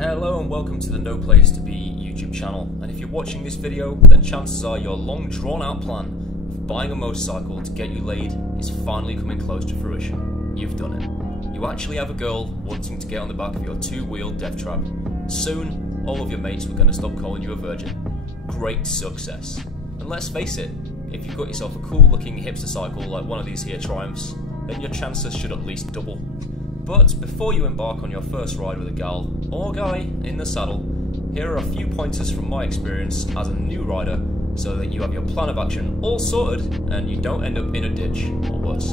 Hello and welcome to the No Place to Be YouTube channel, and if you're watching this video, then chances are your long drawn out plan of buying a motorcycle to get you laid is finally coming close to fruition. You've done it. You actually have a girl wanting to get on the back of your two-wheeled death trap. Soon, all of your mates were going to stop calling you a virgin. Great success. And let's face it, if you've got yourself a cool looking hipster cycle like one of these here Triumphs, then your chances should at least double. But before you embark on your first ride with a gal or guy in the saddle, here are a few pointers from my experience as a new rider so that you have your plan of action all sorted and you don't end up in a ditch or worse.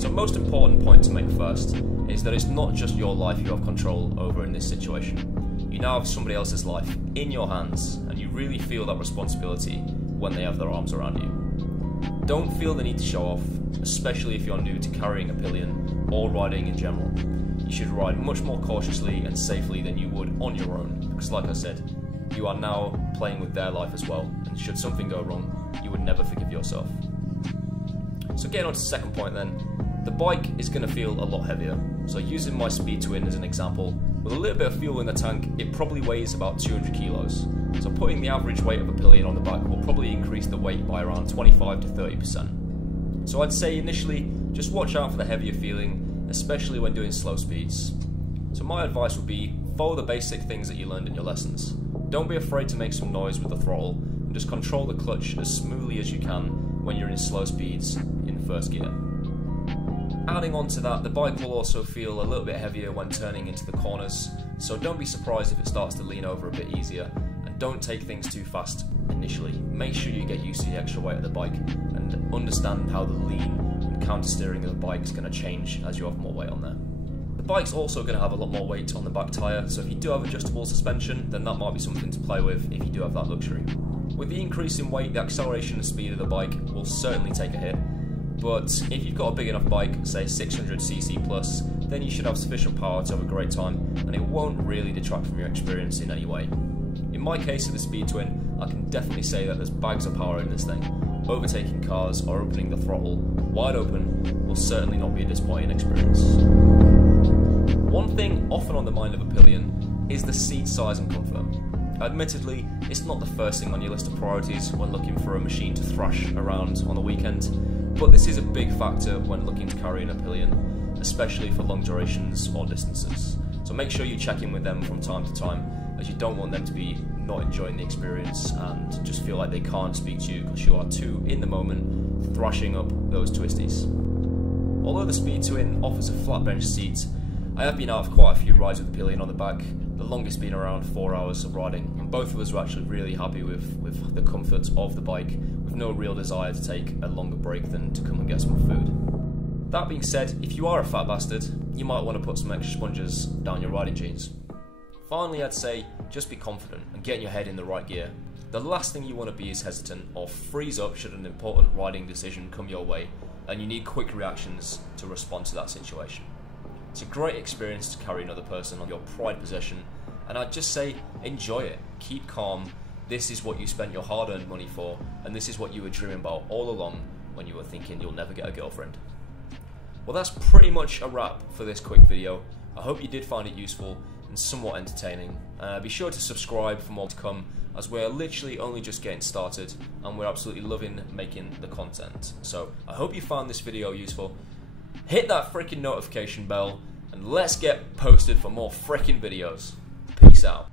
So most important point to make first is that it's not just your life you have control over in this situation. You now have somebody else's life in your hands and you really feel that responsibility when they have their arms around you. Don't feel the need to show off, especially if you're new to carrying a pillion or riding in general. You should ride much more cautiously and safely than you would on your own, because like I said, you are now playing with their life as well, and should something go wrong, you would never forgive yourself. So getting on to the second point then, the bike is going to feel a lot heavier. So using my Speed Twin as an example, with a little bit of fuel in the tank, it probably weighs about 200 kilos. So putting the average weight of a pillion on the back will probably increase the weight by around 25 to 30%. So I'd say initially, just watch out for the heavier feeling, especially when doing slow speeds. So my advice would be, follow the basic things that you learned in your lessons. Don't be afraid to make some noise with the throttle, and just control the clutch as smoothly as you can when you're in slow speeds in first gear. Adding on to that, the bike will also feel a little bit heavier when turning into the corners, so don't be surprised if it starts to lean over a bit easier, and don't take things too fast initially. Make sure you get used to the extra weight of the bike and understand how the lean and counter steering of the bike is going to change as you have more weight on there. The bike's also going to have a lot more weight on the back tyre, so if you do have adjustable suspension, then that might be something to play with if you do have that luxury. With the increase in weight, the acceleration and speed of the bike will certainly take a hit. But if you've got a big enough bike, say 600cc plus, then you should have sufficient power to have a great time, and it won't really detract from your experience in any way. In my case of the Speed Twin, I can definitely say that there's bags of power in this thing. Overtaking cars or opening the throttle wide open will certainly not be a disappointing experience. One thing often on the mind of a pillion is the seat size and comfort. Admittedly, it's not the first thing on your list of priorities when looking for a machine to thrash around on the weekend, but this is a big factor when looking to carry in a pillion, especially for long durations or distances. So make sure you check in with them from time to time, as you don't want them to be not enjoying the experience and just feel like they can't speak to you because you are too in the moment thrashing up those twisties. Although the Speed Twin offers a flat bench seat, I have been out for quite a few rides with the pillion on the back, the longest being around 4 hours of riding, and both of us were actually really happy with the comfort of the bike, with no real desire to take a longer break than to come and get some food. That being said, if you are a fat bastard, you might want to put some extra sponges down your riding jeans. Finally, I'd say, just be confident and get your head in the right gear. The last thing you want to be is hesitant or freeze up should an important riding decision come your way and you need quick reactions to respond to that situation. It's a great experience to carry another person on your prized possession, and I'd just say, enjoy it, keep calm. This is what you spent your hard-earned money for, and this is what you were dreaming about all along when you were thinking you'll never get a girlfriend. Well, that's pretty much a wrap for this quick video. I hope you did find it useful and somewhat entertaining. Be sure to subscribe for more to come, as we're literally only just getting started and we're absolutely loving making the content. So I hope you found this video useful. Hit that freaking notification bell and let's get posted for more freaking videos. Peace out.